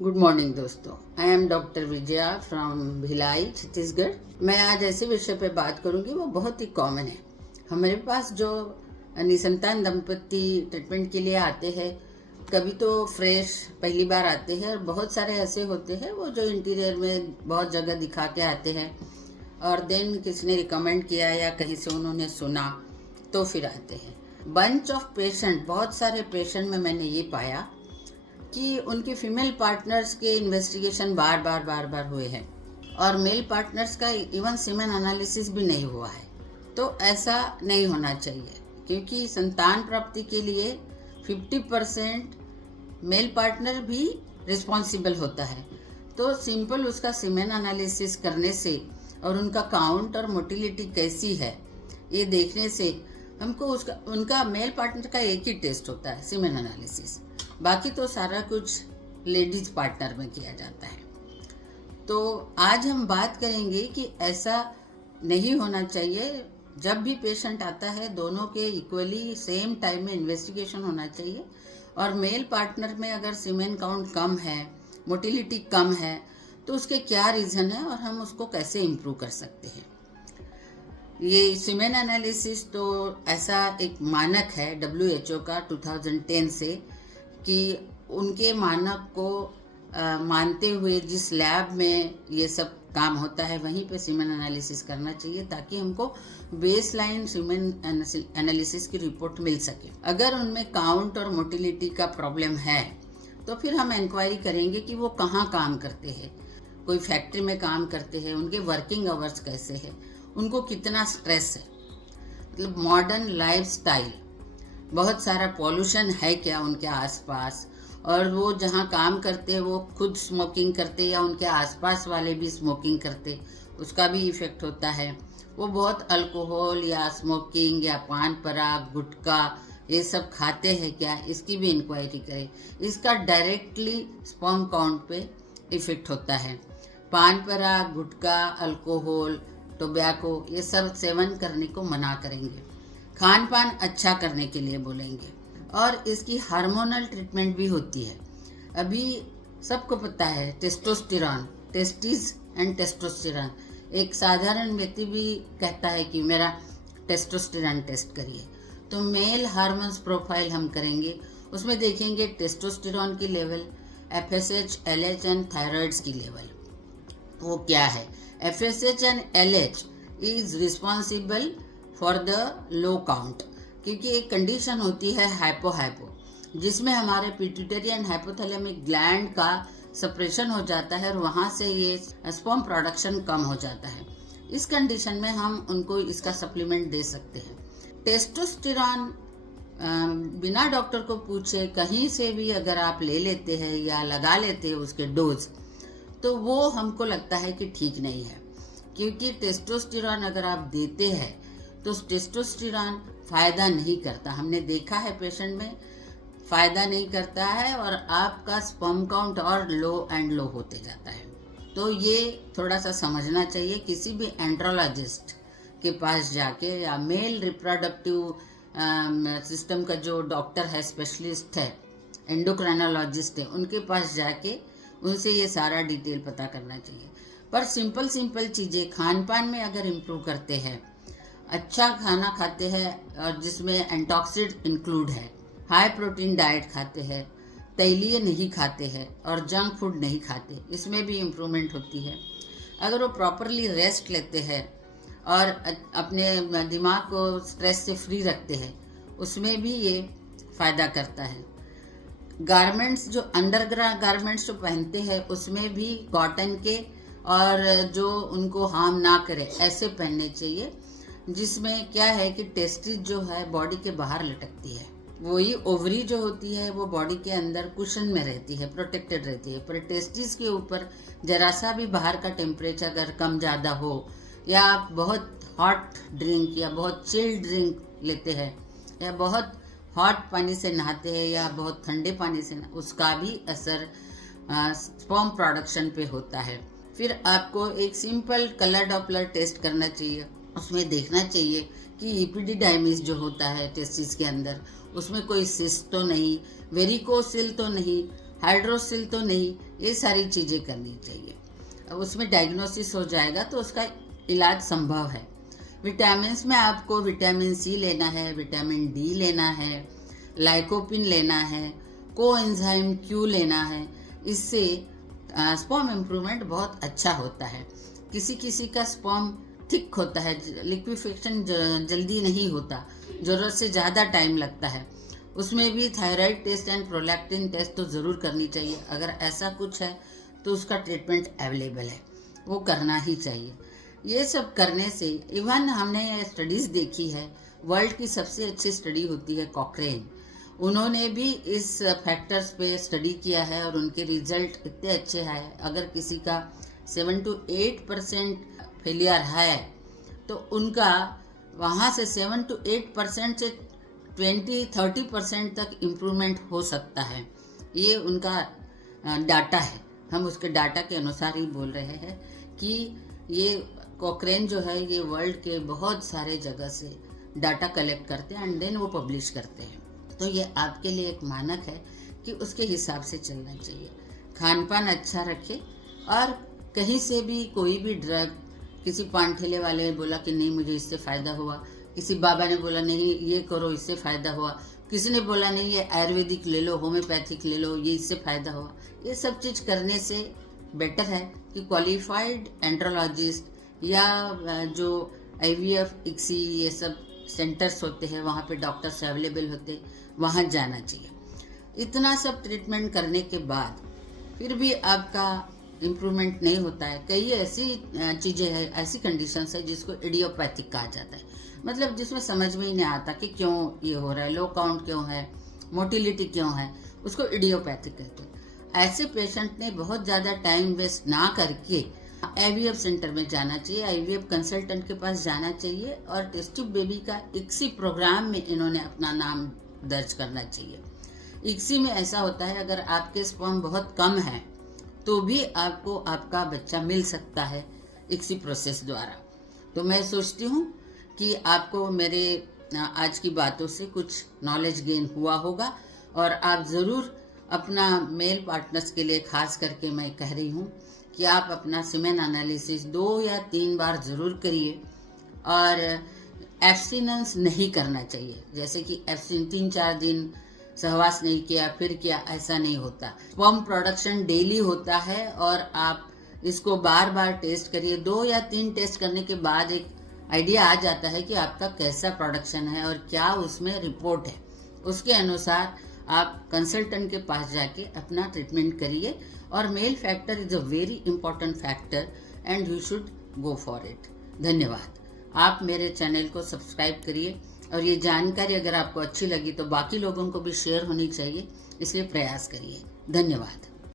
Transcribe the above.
Good morning दोस्तों। I am doctor Vijaya from Bhilai Chhattisgarh. मैं आज ऐसे विषय पे बात करूंगी वो बहुत ही कॉमन है। हमारे पास जो निसंतान दंपति ट्रीटमेंट के लिए आते हैं, कभी तो फ्रेश पहली बार आते हैं और बहुत सारे ऐसे होते हैं वो जो इंटीरियर में बहुत जगह दिखा के आते हैं और देन किसी ने रिकमेंड किया या कहीं से उन्होंने सुना तो फिर आते हैं। बंच ऑफ पेशेंट, बहुत सारे पेशेंट में मैंने ये पाया कि उनके फीमेल पार्टनर्स के इन्वेस्टिगेशन बार बार हुए हैं और मेल पार्टनर्स का इवन सीमेन एनालिसिस भी नहीं हुआ है। तो ऐसा नहीं होना चाहिए, क्योंकि संतान प्राप्ति के लिए 50% मेल पार्टनर भी रिस्पॉन्सिबल होता है। तो सिंपल उसका सीमेन एनालिसिस करने से और उनका काउंट और मोटिलिटी कैसी है ये देखने से हमको उनका मेल पार्टनर का एक ही टेस्ट होता है, सीमेन एनालिसिस। बाकी तो सारा कुछ लेडीज पार्टनर में किया जाता है। तो आज हम बात करेंगे कि ऐसा नहीं होना चाहिए। जब भी पेशेंट आता है दोनों के इक्वली सेम टाइम में इन्वेस्टिगेशन होना चाहिए। और मेल पार्टनर में अगर सीमेन काउंट कम है, मोटिलिटी कम है, तो उसके क्या रीज़न है और हम उसको कैसे इम्प्रूव कर सकते हैं। ये सीमेन एनालिसिस तो ऐसा एक मानक है WHO का 2010 से, कि उनके मानक को मानते हुए जिस लैब में ये सब काम होता है वहीं पे सीमेन एनालिसिस करना चाहिए, ताकि हमको बेस लाइन सीमेन एनालिसिस की रिपोर्ट मिल सके। अगर उनमें काउंट और मोटिलिटी का प्रॉब्लम है तो फिर हम इंक्वायरी करेंगे कि वो कहाँ काम करते हैं। कोई फैक्ट्री में काम करते हैं, उनके वर्किंग आवर्स कैसे है, उनको कितना स्ट्रेस है, मतलब मॉडर्न लाइफस्टाइल, बहुत सारा पॉल्यूशन है क्या उनके आसपास, और वो जहाँ काम करते हैं वो खुद स्मोकिंग करते या उनके आसपास वाले भी स्मोकिंग करते, उसका भी इफ़ेक्ट होता है। वो बहुत अल्कोहल या स्मोकिंग या पान पराग गुटखा ये सब खाते हैं क्या, इसकी भी इंक्वायरी करें। इसका डायरेक्टली स्पर्म काउंट पे इफ़ेक्ट होता है। पान पराग गुटखा, अल्कोहल, टोबैको ये सब सेवन करने को मना करेंगे। खान पान अच्छा करने के लिए बोलेंगे। और इसकी हार्मोनल ट्रीटमेंट भी होती है। अभी सबको पता है टेस्टोस्टेरॉन, टेस्टिस एंड टेस्टोस्टेरॉन। एक साधारण व्यक्ति भी कहता है कि मेरा टेस्टोस्टेरॉन टेस्ट करिए। तो मेल हार्मोन्स प्रोफाइल हम करेंगे, उसमें देखेंगे टेस्टोस्टेरॉन की level, FSH, LH and thyroids की लेवल वो क्या है। FSH and LH is responsible for the low count, क्योंकि एक कंडीशन होती है हाइपो, जिसमें हमारे पिट्यूटरी एंड हाइपोथैलेमिक ग्लैंड का सप्रेशन हो जाता है और वहाँ से ये स्पर्म प्रोडक्शन कम हो जाता है। इस कंडीशन में हम उनको इसका सप्लीमेंट दे सकते हैं। टेस्टोस्टेरॉन बिना डॉक्टर को पूछे कहीं से भी अगर आप ले लेते हैं या लगा लेते हैं उसके डोज, तो वो हमको लगता है कि ठीक नहीं है। क्योंकि टेस्टोस्टेरॉन अगर आप देते हैं तो टेस्टोस्टेरॉन फ़ायदा नहीं करता। हमने देखा है पेशेंट में फ़ायदा नहीं करता है और आपका स्पर्म काउंट और लो एंड लो होते जाता है। तो ये थोड़ा सा समझना चाहिए। किसी भी एंड्रोलॉजिस्ट के पास जाके या मेल रिप्रोडक्टिव सिस्टम का जो डॉक्टर है, स्पेशलिस्ट है, एंडोक्राइनोलॉजिस्ट है, उनके पास जाके उनसे ये सारा डिटेल पता करना चाहिए। पर सिंपल चीज़ें खान पान में अगर इम्प्रूव करते हैं, अच्छा खाना खाते हैं और जिसमें एंटॉक्सिड इंक्लूड है, हाई प्रोटीन डाइट खाते हैं, तैलीय नहीं खाते हैं और जंक फूड नहीं खाते, इसमें भी इम्प्रूवमेंट होती है। अगर वो प्रॉपरली रेस्ट लेते हैं और अपने दिमाग को स्ट्रेस से फ्री रखते हैं, उसमें भी ये फ़ायदा करता है। गारमेंट्स जो अंडरग्राउंड गारमेंट्स जो पहनते हैं उसमें भी कॉटन के और जो उनको हार्म ना करे ऐसे पहनने चाहिए, जिसमें क्या है कि टेस्टिस जो है बॉडी के बाहर लटकती है। वही ओवरी जो होती है वो बॉडी के अंदर कुशन में रहती है, प्रोटेक्टेड रहती है। पर टेस्टिस के ऊपर जरा सा भी बाहर का टेम्परेचर अगर कम ज़्यादा हो, या आप बहुत हॉट ड्रिंक या बहुत चिल्ड ड्रिंक लेते हैं, या बहुत हॉट पानी से नहाते हैं या बहुत ठंडे पानी से, उसका भी असर स्पर्म प्रोडक्शन पे होता है। फिर आपको एक सिंपल कलर डॉपलर टेस्ट करना चाहिए। उसमें देखना चाहिए कि इपिडिडाइमिस जो होता है टेस्टिस के अंदर, उसमें कोई सिस्ट तो नहीं, वेरिकोसिल तो नहीं, हाइड्रोसिल तो नहीं, ये सारी चीज़ें करनी चाहिए। अब उसमें डायग्नोसिस हो जाएगा तो उसका इलाज संभव है। विटामिन्स में आपको विटामिन सी लेना है, विटामिन डी लेना है, लाइकोपिन लेना है, कोएंजाइम क्यू लेना है। इससे स्पर्म इम्प्रूवमेंट बहुत अच्छा होता है। किसी किसी का स्पर्म थिक होता है, लिक्विफिकेशन जल्दी नहीं होता, ज़रूरत से ज़्यादा टाइम लगता है। उसमें भी thyroid test and prolactin test तो ज़रूर करनी चाहिए। अगर ऐसा कुछ है तो उसका ट्रीटमेंट अवेलेबल है, वो करना ही चाहिए। ये सब करने से इवन हमने स्टडीज़ देखी है, वर्ल्ड की सबसे अच्छी स्टडी होती है कॉकरेन, उन्होंने भी इस फैक्टर्स पे स्टडी किया है और उनके रिजल्ट इतने अच्छे हैं। अगर किसी का 7 to 8% फेलियर है तो उनका वहाँ से 7 to 8% से 20-30% तक इम्प्रूवमेंट हो सकता है। ये उनका डाटा है, हम उसके डाटा के अनुसार ही बोल रहे हैं कि ये कॉकरेन जो है ये वर्ल्ड के बहुत सारे जगह से डाटा कलेक्ट करते हैं एंड देन वो पब्लिश करते हैं। तो ये आपके लिए एक मानक है कि उसके हिसाब से चलना चाहिए। खान पान अच्छा रखें और कहीं से भी कोई भी ड्रग, किसी पान ठेले वाले ने बोला कि नहीं मुझे इससे फ़ायदा हुआ, किसी बाबा ने बोला नहीं ये करो इससे फ़ायदा हुआ, किसी ने बोला नहीं ये आयुर्वेदिक ले लो, होम्योपैथिक ले लो, ये इससे फ़ायदा हुआ, ये सब चीज़ करने से बेटर है कि क्वालिफाइड एंड्रोलॉजिस्ट या जो IVF, ICSI ये सब सेंटर्स होते हैं वहाँ पे डॉक्टर्स अवेलेबल होते, वहाँ जाना चाहिए। इतना सब ट्रीटमेंट करने के बाद फिर भी आपका इम्प्रूवमेंट नहीं होता है, कई ऐसी चीज़ें हैं, ऐसी कंडीशंस है जिसको इडियोपैथिक कहा जाता है, मतलब जिसमें समझ में ही नहीं आता कि क्यों ये हो रहा है, लो काउंट क्यों है, मोटिलिटी क्यों है, उसको इडियोपैथिक कहते हैं। ऐसे पेशेंट ने बहुत ज़्यादा टाइम वेस्ट ना करके IVF सेंटर में जाना चाहिए, IVF कंसल्टेंट के पास जाना चाहिए और टेस्ट ट्यूब बेबी का ICSI प्रोग्राम में इन्होंने अपना नाम दर्ज करना चाहिए। ICSI में ऐसा होता है अगर आपके स्पर्म बहुत कम है तो भी आपको आपका बच्चा मिल सकता है ICSI प्रोसेस द्वारा। तो मैं सोचती हूँ कि आपको मेरे आज की बातों से कुछ नॉलेज गेन हुआ होगा और आप ज़रूर अपना मेल पार्टनर्स के लिए खास करके मैं कह रही हूँ कि आप अपना सीमेन एनालिसिस 2 या 3 बार ज़रूर करिए और एब्स्टिनेंस नहीं करना चाहिए। जैसे कि 3-4 दिन सहवास नहीं किया फिर किया, ऐसा नहीं होता। स्पर्म प्रोडक्शन डेली होता है और आप इसको बार बार टेस्ट करिए। 2 या 3 टेस्ट करने के बाद एक आइडिया आ जाता है कि आपका कैसा प्रोडक्शन है और क्या उसमें रिपोर्ट है। उसके अनुसार आप कंसल्टेंट के पास जाके अपना ट्रीटमेंट करिए और mail factor is a very important factor and you should go for it. धन्यवाद। आप मेरे चैनल को सब्सक्राइब करिए और ये जानकारी अगर आपको अच्छी लगी तो बाकी लोगों को भी शेयर होनी चाहिए, इसलिए प्रयास करिए। धन्यवाद।